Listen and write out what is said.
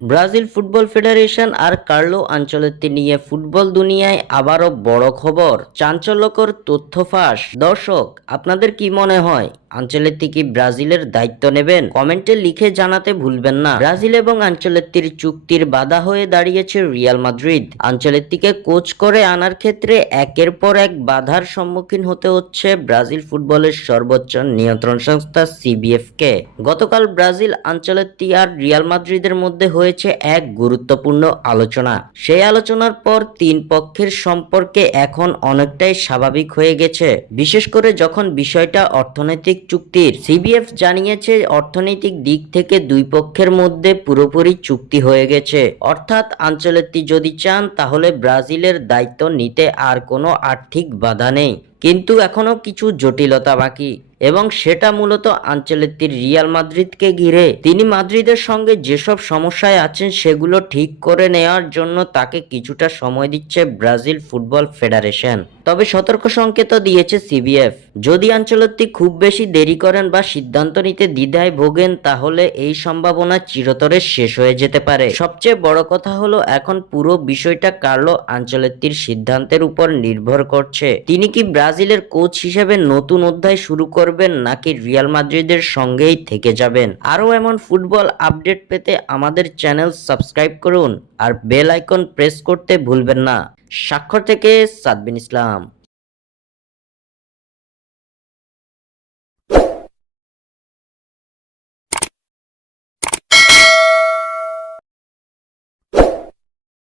Brazil football federation আর Carlo Ancelotti নিয়ে football দুনিয়ায় আবারও বড় খবর, চাঞ্চল্যকর তথ্য ফাঁস। দর্শক, আপনাদের কি মনে হয় আনচেলত্তি কি ব্রাজিলের দায়িত্ব নেবেন? কমেন্টে লিখে জানাতে ভুলবেন না। ব্রাজিল এবং আনচেলত্তির চুক্তির বাধা হয়ে দাঁড়িয়েছে রিয়াল মাদ্রিদ। আনচেলত্তিকে কোচ করে আনার ক্ষেত্রে একের পর এক বাধার সম্মুখীন হতে হচ্ছে ব্রাজিল ফুটবলের সর্বোচ্চ নিয়ন্ত্রণ সংস্থা সিবিএফ কে। গতকাল ব্রাজিল, আনচেলত্তি আর রিয়াল মাদ্রিদের মধ্যে হয়েছে এক গুরুত্বপূর্ণ আলোচনা। সেই আলোচনার পর তিন পক্ষের সম্পর্কে এখন অনেকটাই স্বাভাবিক হয়ে গেছে, বিশেষ করে যখন বিষয়টা অর্থনৈতিক চুক্তির। সিবিএফ জানিয়েছে অর্থনৈতিক দিক থেকে দুই পক্ষের মধ্যে পুরোপুরি চুক্তি হয়ে গেছে। অর্থাৎ আনচেলত্তি যদি চান তাহলে ব্রাজিলের দায়িত্ব নিতে আর কোনো আর্থিক বাধা নেই। কিন্তু এখনো কিছু জটিলতা বাকি, এবং সেটা মূলত আনচেলত্তির রিয়াল মাদ্রিদকে ঘিরে। তিনি মাদ্রিদের সঙ্গে যেসব সমস্যায় আছেন সেগুলো ঠিক করে নেওয়ার জন্য তাকে কিছুটা সময় দিচ্ছে ব্রাজিল ফুটবল ফেডারেশন। তবে সতর্ক সংকেতও দিয়েছে সিবিএফ, যদি আনচেলত্তি খুব বেশি দেরি করেন বা সিদ্ধান্ত নিতে দ্বিধায় ভোগেন তাহলে এই সম্ভাবনা চিরতরে শেষ হয়ে যেতে পারে। সবচেয়ে বড় কথা হলো এখন পুরো বিষয়টা কার্লো আনচেলত্তির সিদ্ধান্তের উপর নির্ভর করছে। তিনি কি ব্রাজিলের কোচ হিসেবে নতুন অধ্যায় শুরু করবেন নাকি রিয়াল মাদ্রিদের সঙ্গেই থেকে যাবেন। আরও এমন ফুটবল আপডেট পেতে আমাদের চ্যানেল সাবস্ক্রাইব করুন আর বেল আইকন প্রেস করতে ভুলবেন না। স্বাক্ষর থেকে সাদবিন ইসলাম।